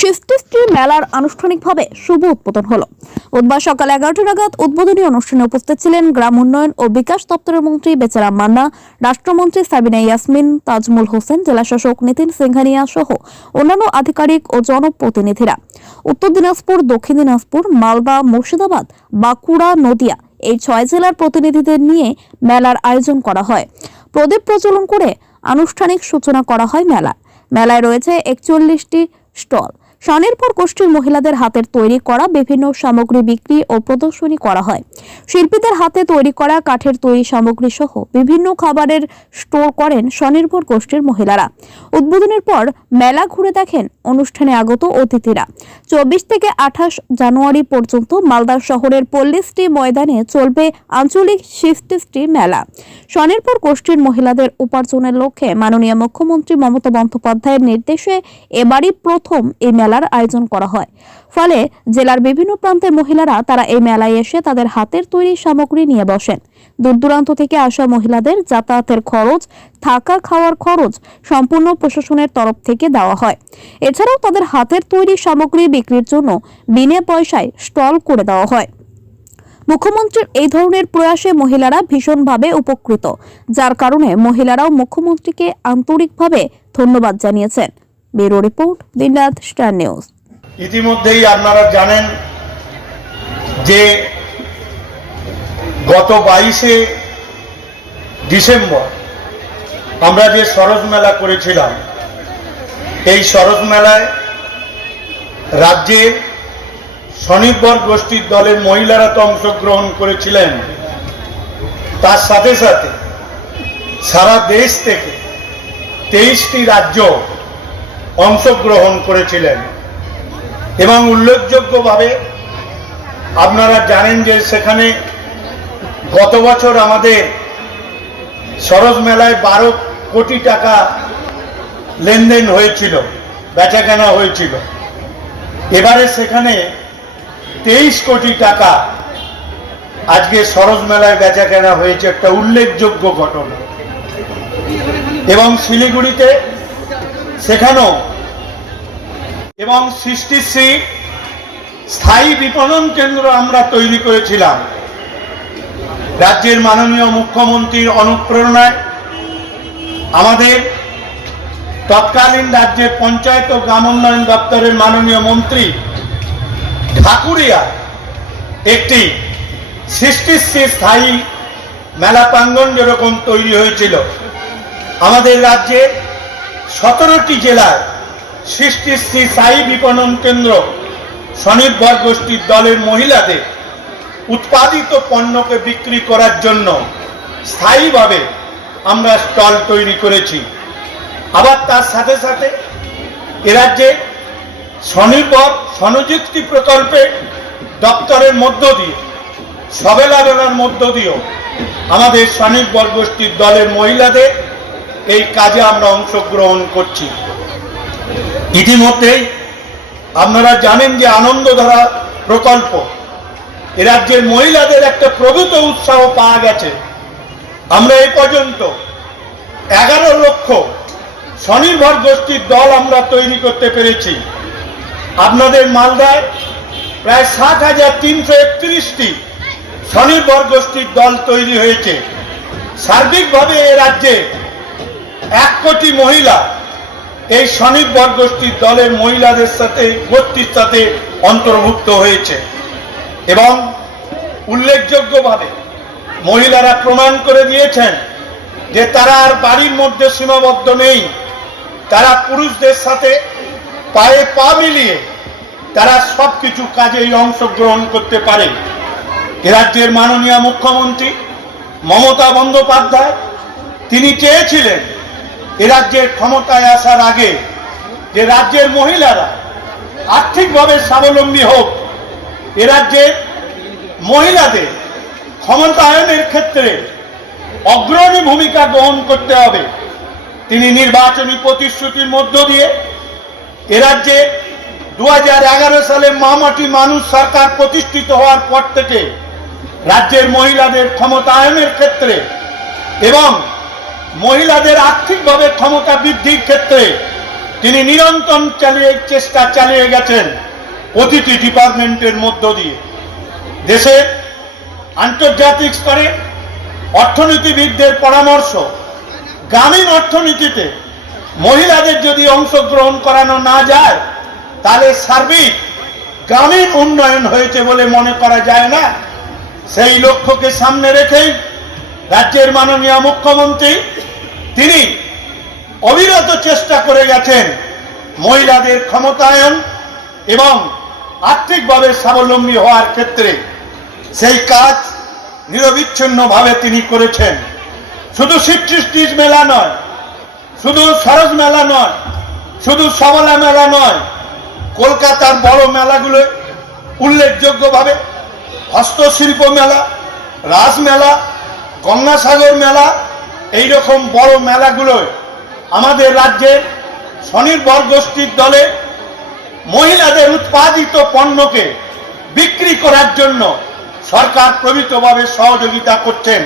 সৃষ্টিশ্রী মেলার আনুষ্ঠানিকভাবে শুভ উদ্বোধন হল বুধবার সকাল এগারোটা নাগাদ উদ্বোধনী অনুষ্ঠানে উপস্থিত ছিলেন গ্রাম উন্নয়ন ও বিকাশ দপ্তরের মন্ত্রী বেচারা মান্না রাষ্ট্রমন্ত্রী সাবিনা ইয়াসমিন তাজমুল হোসেন জেলাশাসক নিতিন সিংহানিয়া সহ অন্যান্য আধিকারিক ও জনপ্রতিনিধিরা উত্তর দিনাজপুর দক্ষিণ দিনাজপুর মালদা মুর্শিদাবাদ বাঁকুড়া নদিয়া এই ছয় জেলার প্রতিনিধিদের নিয়ে মেলার আয়োজন করা হয় প্রদীপ প্রচলন করে আনুষ্ঠানিক সূচনা করা হয় মেলা মেলায় রয়েছে একচল্লিশটি স্টল স্বনির্ভর গোষ্ঠীর মহিলাদের হাতের তৈরি করা বিভিন্ন সামগ্রী বিক্রি ও প্রদর্শনী করা হয় শিল্পীদের হাতে তৈরি করা কাঠের তৈরি সামগ্রী সহ বিভিন্ন খাবারের স্টোর করেন স্বনির্ভর গোষ্ঠীর মহিলারা উদ্বোধনের পর মেলা ঘুরে দেখেন অনুষ্ঠানে আগত অতিথিরা চব্বিশ থেকে আঠাশ জানুয়ারি পর্যন্ত মালদা শহরের পল্লিশটি ময়দানে চলবে আঞ্চলিক সিফটিস্টি মেলা স্বনির্ভর গোষ্ঠীর মহিলাদের উপার্জনের লক্ষ্যে মাননীয় মুখ্যমন্ত্রী মমতা বন্দ্যোপাধ্যায়ের নির্দেশে এবারই প্রথম এই মেলা মেলার আয়োজন করা হয় ফলে জেলার বিভিন্ন প্রান্তের মহিলারা তারা এই মেলায় এসে তাদের হাতের তৈরি সামগ্রী নিয়ে বসেন দূর দূরান্ত থেকে আসা মহিলাদের যাতায়াতের খরচ থাকা খাওয়ার খরচ সম্পূর্ণ প্রশাসনের তরফ থেকে দেওয়া হয় এছাড়াও তাদের হাতের তৈরি সামগ্রী বিক্রির জন্য বিনে পয়সায় স্টল করে দেওয়া হয় মুখ্যমন্ত্রীর এই ধরনের প্রয়াসে মহিলারা ভীষণভাবে উপকৃত যার কারণে মহিলারাও মুখ্যমন্ত্রীকে আন্তরিকভাবে ধন্যবাদ জানিয়েছেন ব্যুরো রিপোর্ট দিনাত স্টার নিউজ ইতিমধ্যেই আপনারা জানেন যে গত বাইশে ডিসেম্বর আমরা যে সরস মেলা করেছিলাম এই সরস মেলায় রাজ্যে স্বনির্ভর গোষ্ঠীর দলের মহিলারা তো অংশগ্রহণ করেছিলেন তার সাথে সাথে সারা দেশ থেকে তেইশটি রাজ্য অংশগ্রহণ করেছিলেন এবং উল্লেখযোগ্যভাবে আপনারা জানেন যে সেখানে গত বছর আমাদের সরজ মেলায় বারো কোটি টাকা লেনদেন হয়েছিল বেচাকেনা হয়েছিল এবারে সেখানে তেইশ কোটি টাকা আজকে সরজ মেলায় বেচা কেনা হয়েছে একটা উল্লেখযোগ্য ঘটনা এবং শিলিগুড়িতে শেখানো এবং সৃষ্টিশ্রী স্থায়ী বিপণন কেন্দ্র আমরা তৈরি করেছিলাম রাজ্যের মাননীয় মুখ্যমন্ত্রীর অনুপ্রেরণায় আমাদের তৎকালীন রাজ্যের পঞ্চায়েত ও গ্রাম উন্নয়ন দপ্তরের মাননীয় মন্ত্রী ঠাকুরিয়া একটি সৃষ্টিশ্রী স্থায়ী মেলা প্রাঙ্গন যেরকম তৈরি হয়েছিল আমাদের রাজ্যে সতেরোটি জেলায় সৃষ্টি শ্রী সাই বিপণন কেন্দ্র স্বনির্ভর গোষ্ঠীর দলের মহিলাদের উৎপাদিত পণ্যকে বিক্রি করার জন্য স্থায়ীভাবে আমরা স্টল তৈরি করেছি আবার তার সাথে সাথে এরাজ্যে স্বনির্ভর স্বনিযুক্তি প্রকল্পে দপ্তরের মধ্য দিয়ে সবেলা বেলার মধ্য দিয়েও আমাদের স্বনির্ভর গোষ্ঠীর দলের মহিলাদের এই কাজে আমরা অংশগ্রহণ করছি ইতিমধ্যেই আপনারা জানেন যে আনন্দধারা প্রকল্প এ রাজ্যের মহিলাদের একটা প্রভূত উৎসাহ পাওয়া গেছে আমরা এই পর্যন্ত এগারো লক্ষ স্বনির্ভর গোষ্ঠীর দল আমরা তৈরি করতে পেরেছি আপনাদের মালদায় প্রায় সাত হাজার তিনশো একত্রিশটি স্বনির্ভর গোষ্ঠীর দল তৈরি হয়েছে সার্বিকভাবে এ রাজ্যে এক কোটি মহিলা এই স্বনির্ভর গোষ্ঠীর দলের মহিলাদের সাথে গোষ্ঠীর সাথে অন্তর্ভুক্ত হয়েছে এবং উল্লেখযোগ্যভাবে মহিলারা প্রমাণ করে দিয়েছেন যে তারা আর বাড়ির মধ্যে সীমাবদ্ধ নেই তারা পুরুষদের সাথে পায়ে পা মিলিয়ে তারা সব কিছু কাজেই অংশগ্রহণ করতে পারে রাজ্যের মাননীয় মুখ্যমন্ত্রী মমতা বন্দ্যোপাধ্যায় তিনি চেয়েছিলেন এ রাজ্যের ক্ষমতায় আসার আগে যে রাজ্যের মহিলারা আর্থিকভাবে স্বাবলম্বী হোক এ রাজ্যের মহিলাদের ক্ষমতায়নের ক্ষেত্রে অগ্রণী ভূমিকা গ্রহণ করতে হবে তিনি নির্বাচনী প্রতিশ্রুতির মধ্য দিয়ে এ রাজ্যে দু সালে মামাটি মানুষ সরকার প্রতিষ্ঠিত হওয়ার পর থেকে রাজ্যের মহিলাদের ক্ষমতায়নের ক্ষেত্রে এবং মহিলাদের আর্থিকভাবে ক্ষমতা বৃদ্ধির ক্ষেত্রে তিনি নিরন্তর চালিয়ে চেষ্টা চালিয়ে গেছেন প্রতিটি ডিপার্টমেন্টের মধ্য দিয়ে দেশে আন্তর্জাতিক স্তরে অর্থনীতিবিদদের পরামর্শ গ্রামীণ অর্থনীতিতে মহিলাদের যদি অংশগ্রহণ করানো না যায় তাহলে সার্বিক গ্রামীণ উন্নয়ন হয়েছে বলে মনে করা যায় না সেই লক্ষ্যকে সামনে রেখেই রাজ্যের মাননীয় মুখ্যমন্ত্রী তিনি অবিরত চেষ্টা করে গেছেন মহিলাদের ক্ষমতায়ন এবং আর্থিকভাবে স্বাবলম্বী হওয়ার ক্ষেত্রে সেই কাজ নিরবিচ্ছিন্নভাবে তিনি করেছেন শুধু শিবসৃষ্টির মেলা নয় শুধু সরজ মেলা নয় শুধু সবলা মেলা নয় কলকাতার বড় মেলাগুলো উল্লেখযোগ্যভাবে হস্তশিল্প মেলা রাসমেলা গঙ্গাসাগর মেলা এই রকম বড় মেলাগুলোয় আমাদের রাজ্যে স্বনির্ভর গোষ্ঠীর দলে মহিলাদের উৎপাদিত পণ্যকে বিক্রি করার জন্য সরকার প্রভৃতভাবে সহযোগিতা করছেন